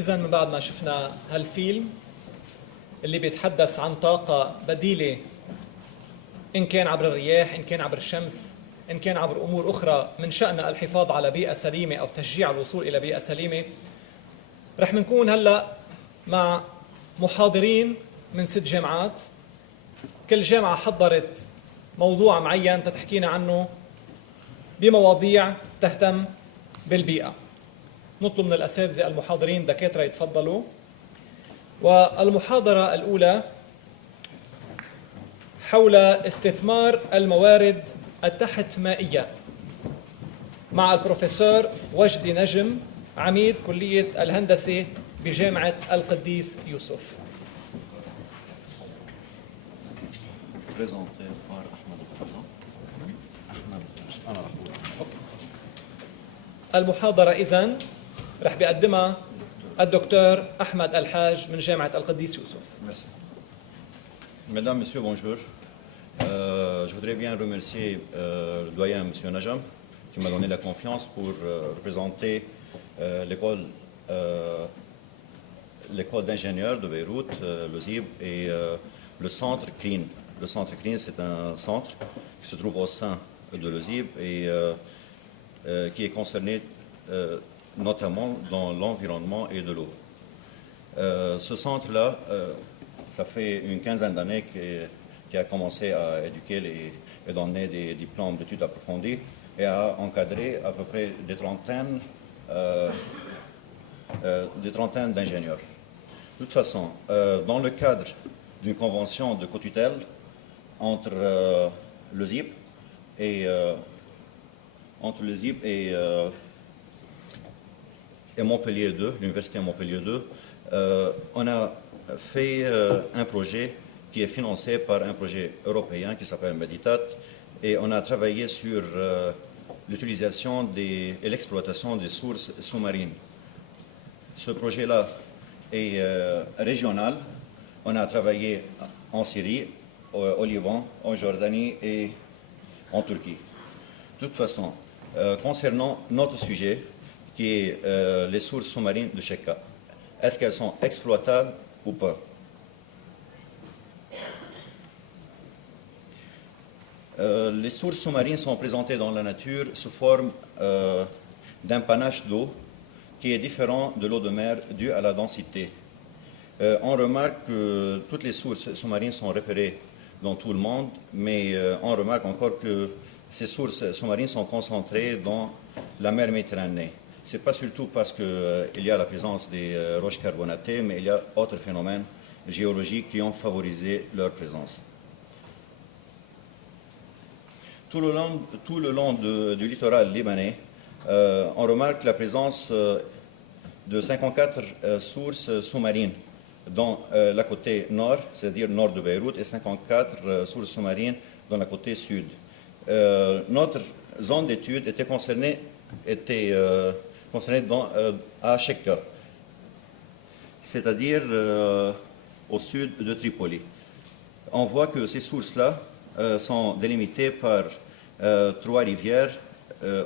إذا من بعد ما شفنا هالفيلم اللي بيتحدث عن طاقة بديلة إن كان عبر الرياح، إن كان عبر الشمس، إن كان عبر أمور أخرى من شأن الحفاظ على بيئة سليمة أو تشجيع الوصول إلى بيئة سليمة، رح منكون هلأ مع محاضرين من 6 جامعات. كل جامعة حضرت موضوع معين تتحكينا عنه بمواضيع تهتم بالبيئة. نطلب من الأساتذة المحاضرين دكاترة يتفضلوا. والمحاضرة الأولى حول استثمار الموارد التحت مائية مع البروفيسور وجدي نجم، عميد كلية الهندسة بجامعة القديس يوسف. المحاضرة إذن رح بيقدمها الدكتور أحمد الحاج من جامعة القديس يوسف. Merci. Mesdames, Messieurs, bonjour. Je voudrais bien remercier le doyen M. Najam qui m'a donné la confiance pour représenter l'école d'ingénieurs de Beyrouth, le ZIB, et le centre CRIN. Le centre CRIN, c'est un centre qui se trouve au sein de le ZIB et qui est concerné notamment dans l'environnement et de l'eau. Ce centre-là, ça fait une quinzaine d'années qui a commencé à éduquer et donner des diplômes d'études approfondies et a encadré à peu près des trentaines d'ingénieurs. De toute façon, dans le cadre d'une convention de cotutelle entre le ZIB et Montpellier 2, l'université Montpellier 2, on a fait un projet qui est financé par un projet européen qui s'appelle Meditat, et on a travaillé sur l'utilisation et l'exploitation des sources sous-marines. Ce projet-là est régional. On a travaillé en Syrie, au Liban, en Jordanie et en Turquie. De toute façon, concernant notre sujet, qui est les sources sous-marines de Cheka, est-ce qu'elles sont exploitables ou pas? Les sources sous-marines sont présentées dans la nature sous forme d'un panache d'eau qui est différent de l'eau de mer due à la densité. On remarque que toutes les sources sous-marines sont repérées dans tout le monde, mais on remarque encore que ces sources sous-marines sont concentrées dans la mer Méditerranée. Ce n'est pas surtout parce qu'il y a la présence des roches carbonatées, mais il y a d'autres phénomènes géologiques qui ont favorisé leur présence. Tout le long du littoral libanais, on remarque la présence de 54 sources sous-marines dans la côté nord, c'est-à-dire nord de Beyrouth, et 54 sources sous-marines dans la côté sud. Notre zone d'étude était concernée à Cheka, c'est-à-dire au sud de Tripoli. On voit que ces sources-là sont délimitées par 3 rivières.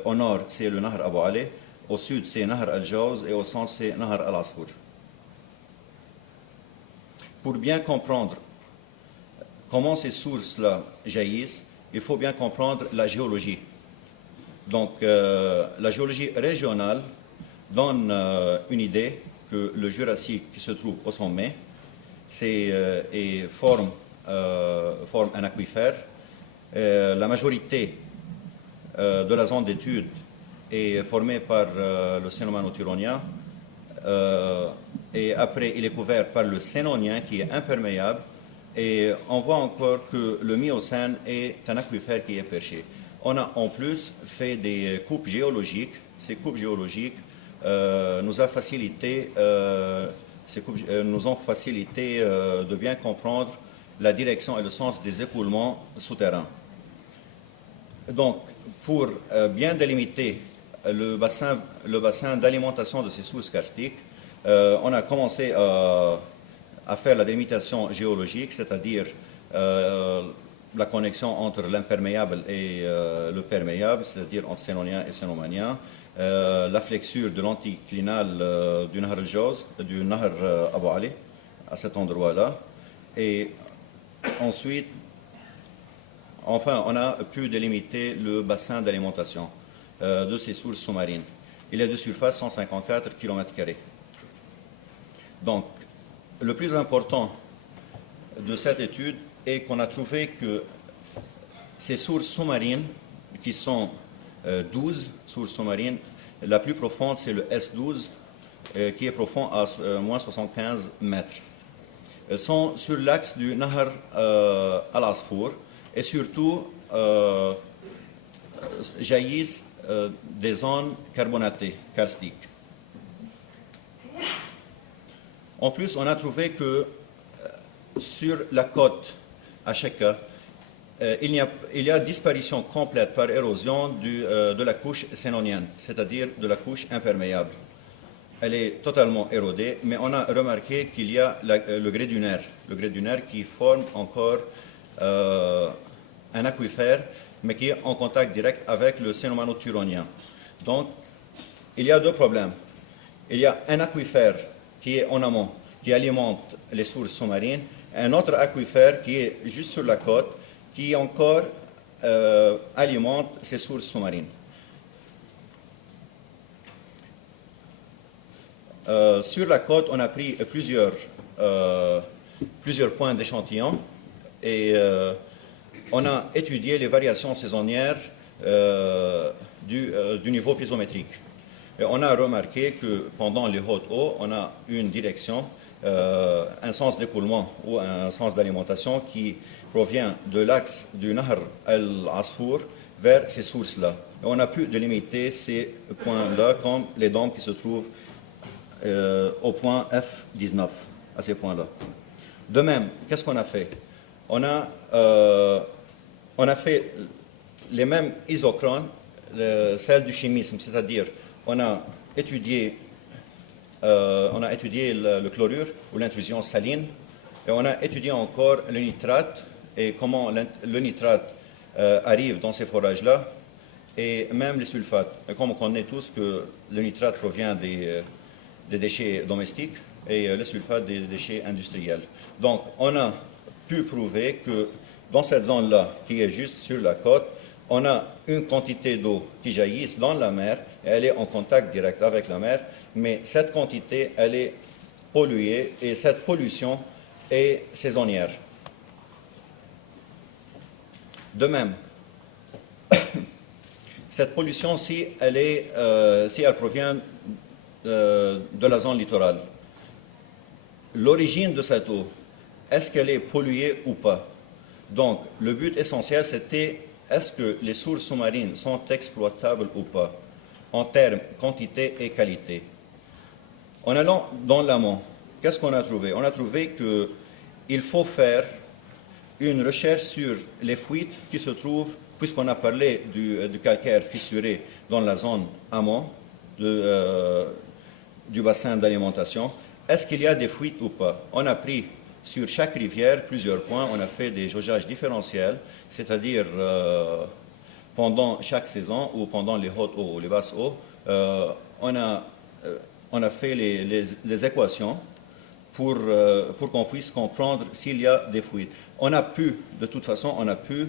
Au nord, c'est le Nahar Abou Ali, au sud, c'est Nahar al-Jawz, et au centre, c'est Nahar al-Asfour. Pour bien comprendre comment ces sources-là jaillissent, il faut bien comprendre la géologie. Donc, la géologie régionale donne une idée que le Jurassique qui se trouve au sommet forme un aquifère. La majorité de la zone d'étude est formée par le Cénomano-Turonien, et après il est couvert par le Sénonien qui est imperméable, et on voit encore que le Miocène est un aquifère qui est perché. On a en plus fait des coupes géologiques. Ces coupes géologiques nous ont facilité de bien comprendre la direction et le sens des écoulements souterrains. Donc, pour bien délimiter le bassin d'alimentation de ces sources karstiques, on a commencé à faire la délimitation géologique, c'est-à-dire la connexion entre l'imperméable et le perméable, c'est-à-dire entre sénonien et sénomanien, la flexure de l'anticlinal du Nahar al-Jawz, du Nahar Abu Ali, à cet endroit-là. Et ensuite, enfin, on a pu délimiter le bassin d'alimentation de ces sources sous-marines. Il est de surface 154 km². Donc, le plus important de cette étude est qu'on a trouvé que ces sources sous-marines, qui sont 12 sources sous-marines, la plus profonde c'est le S12, qui est profond à moins 75 mètres, sont sur l'axe du Nahar al-Asfour et surtout jaillissent des zones carbonatées, karstiques. En plus, on a trouvé que sur la côte à Sheka, il y a disparition complète par érosion de la couche sénonienne, c'est-à-dire de la couche imperméable. Elle est totalement érodée, mais on a remarqué qu'il y a le grès dunaire qui forme encore un aquifère, mais qui est en contact direct avec le sénomano-turonien. Donc, il y a deux problèmes. Il y a un aquifère qui est en amont, qui alimente les sources sous-marines, un autre aquifère qui est juste sur la côte, qui encore alimente ces sources sous-marines. Sur la côte, on a pris plusieurs points d'échantillon et on a étudié les variations saisonnières du niveau piézométrique. Et on a remarqué que pendant les hautes eaux, on a une direction, un sens d'écoulement ou un sens d'alimentation qui provient de l'axe du Nahar al-Asfour vers ces sources-là. Et on a pu délimiter ces points-là comme les dômes qui se trouvent au point F19, à ces points-là. De même, qu'est-ce qu'on a fait? On a fait les mêmes isochrones, celles du chimisme, c'est-à-dire on a étudié le chlorure ou l'intrusion saline, et on a étudié encore le nitrate et comment le nitrate arrive dans ces forages-là, et même les sulfates. Et comme on connaît tous que le nitrate provient des déchets domestiques et le sulfate des déchets industriels. Donc, on a pu prouver que dans cette zone-là, qui est juste sur la côte, on a une quantité d'eau qui jaillit dans la mer, et elle est en contact direct avec la mer, mais cette quantité, elle est polluée, et cette pollution est saisonnière. De même, cette pollution, si elle provient de la zone littorale, l'origine de cette eau, est-ce qu'elle est polluée ou pas? Donc, le but essentiel, c'était est-ce que les sources sous-marines sont exploitables ou pas, en termes quantité et qualité. En allant dans l'amont, qu'est-ce qu'on a trouvé? On a trouvé qu'il faut faire une recherche sur les fuites qui se trouvent, puisqu'on a parlé du calcaire fissuré dans la zone amont du bassin d'alimentation. Est-ce qu'il y a des fuites ou pas? On a pris sur chaque rivière plusieurs points, on a fait des jaugeages différentiels, c'est-à-dire pendant chaque saison ou pendant les hautes eaux ou les basses eaux, on a fait les équations pour qu'on puisse comprendre s'il y a des fuites. De toute façon, on a pu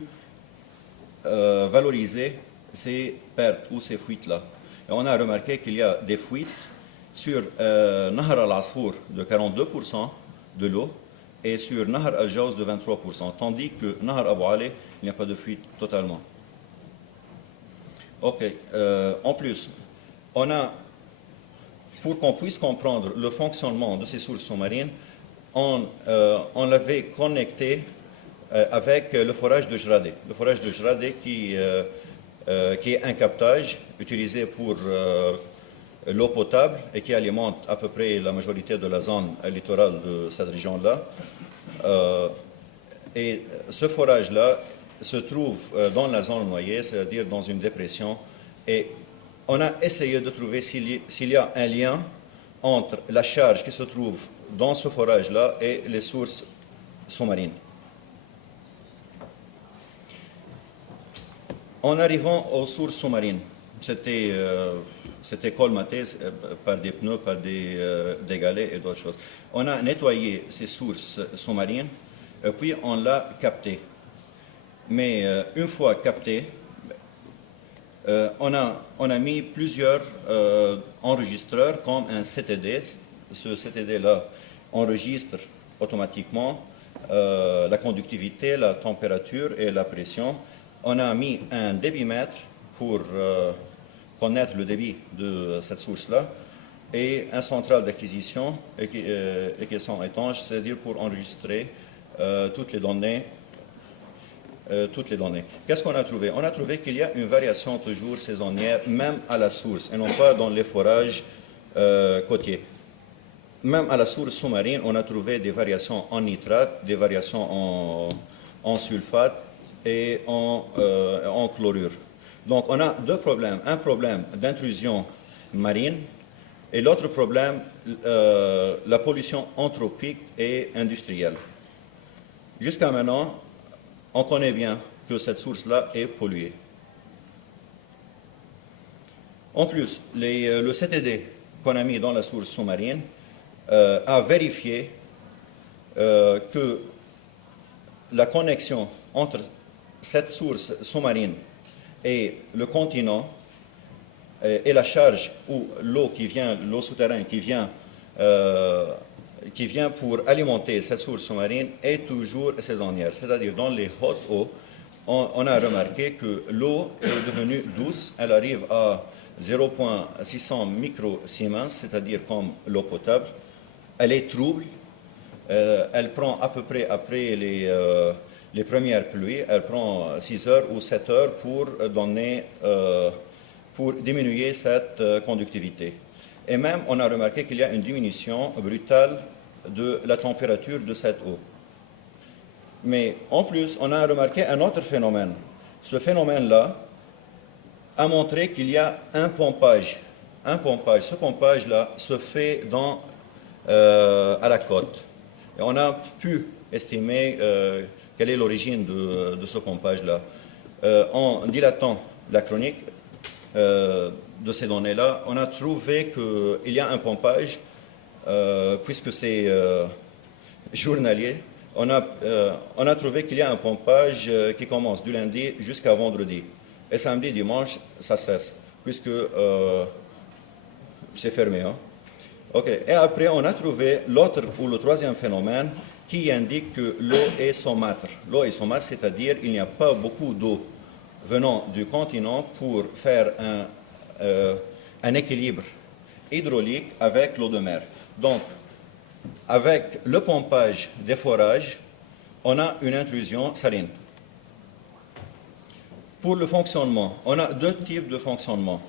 valoriser ces pertes ou ces fuites-là. Et on a remarqué qu'il y a des fuites sur Nahar al-Asfour de 42% de l'eau et sur Nahar al-Jawz de 23%, tandis que Nahar Abu Ali, il n'y a pas de fuite totalement. Ok, en plus, pour qu'on puisse comprendre le fonctionnement de ces sources sous-marines, on l'avait connecté avec le forage de Jradé. Le forage de Jradé qui est un captage utilisé pour l'eau potable et qui alimente à peu près la majorité de la zone littorale de cette région-là. Et ce forage-là se trouve dans la zone noyée, c'est-à-dire dans une dépression. Et on a essayé de trouver s'il y a un lien entre la charge qui se trouve dans ce forage-là et les sources sous-marines. En arrivant aux sources sous-marines, c'était colmaté par des pneus, par des galets et d'autres choses. On a nettoyé ces sources sous-marines, puis on l'a capté. Mais une fois capté, on a mis plusieurs enregistreurs comme un CTD. Ce CTD-là enregistre automatiquement la conductivité, la température et la pression. On a mis un débitmètre pour connaître le débit de cette source-là et un central d'acquisition et qui sont étanches, c'est-à-dire pour enregistrer toutes les données. Qu'est-ce qu'on a trouvé? On a trouvé qu'il y a une variation toujours saisonnière, même à la source, et non pas dans les forages côtiers. Même à la source sous-marine, on a trouvé des variations en nitrate, des variations en sulfate et en chlorure. Donc on a deux problèmes. Un problème d'intrusion marine et l'autre problème, la pollution anthropique et industrielle. Jusqu'à maintenant, on connaît bien que cette source-là est polluée. En plus, le CTD qu'on a mis dans la source sous-marine a vérifié que la connexion entre cette source sous-marine et le continent et la charge ou l'eau souterraine qui vient pour alimenter cette source sous-marine est toujours saisonnière. C'est-à-dire dans les hautes eaux, on a remarqué que l'eau est devenue douce, elle arrive à 0,600 microsiemens, c'est-à-dire comme l'eau potable. Elle est trouble, elle prend à peu près après les premières pluies, elle prend 6 heures ou 7 heures pour diminuer cette conductivité. Et même, on a remarqué qu'il y a une diminution brutale de la température de cette eau. Mais en plus, on a remarqué un autre phénomène. Ce phénomène-là a montré qu'il y a un pompage. Ce pompage-là se fait à la côte. Et on a pu estimer quelle est l'origine de ce pompage-là. En dilatant la chronique de ces données-là, on a trouvé qu'il y a un pompage, puisque c'est journalier. On a trouvé qu'il y a un pompage qui commence du lundi jusqu'à vendredi. Et samedi, dimanche, ça cesse, puisque c'est fermé. Hein? Okay. Et après, on a trouvé l'autre ou le troisième phénomène qui indique que l'eau est saumâtre. L'eau est saumâtre, c'est-à-dire qu'il n'y a pas beaucoup d'eau venant du continent pour faire un équilibre hydraulique avec l'eau de mer. Donc, avec le pompage des forages, on a une intrusion saline. Pour le fonctionnement, on a deux types de fonctionnement.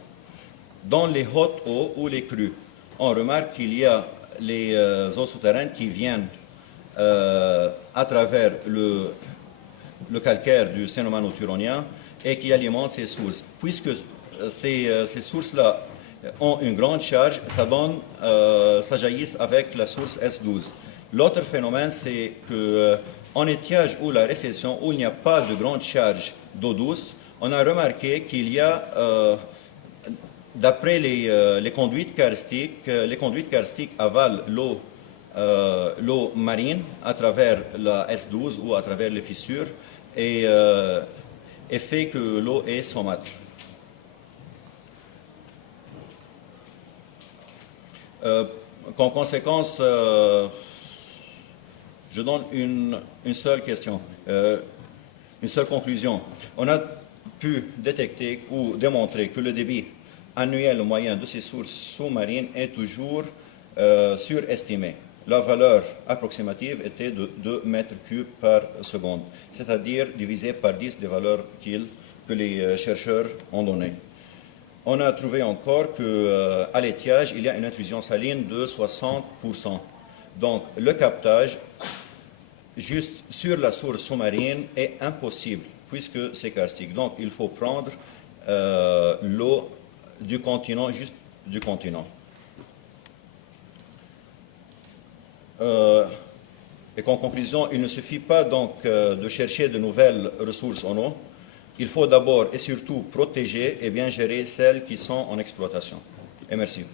Dans les hautes eaux ou les crues, on remarque qu'il y a les eaux souterraines qui viennent à travers le calcaire du cénomano-turonien et qui alimentent ces sources. Puisque ces sources-là ont une grande charge, ça jaillit avec la source S12. L'autre phénomène, c'est qu'en étiage ou la récession, où il n'y a pas de grande charge d'eau douce, on a remarqué qu'il y a, d'après les conduites karstiques avalent l'eau marine à travers la S12 ou à travers les fissures et fait que l'eau est saumâtre. Comme conséquence, je donne une seule question, une seule conclusion. On a pu détecter ou démontrer que le débit annuel moyen de ces sources sous-marines est toujours surestimé. La valeur approximative était de 2 mètres cubes par seconde, c'est-à-dire divisé par 10 des valeurs que les chercheurs ont données. On a trouvé encore qu'à l'étiage, il y a une intrusion saline de 60%. Donc, le captage juste sur la source sous-marine est impossible, puisque c'est karstique. Donc, il faut prendre l'eau du continent, juste du continent. Et qu'en conclusion, il ne suffit pas donc de chercher de nouvelles ressources en eau. il faut d'abord et surtout protéger et bien gérer celles qui sont en exploitation. Et merci.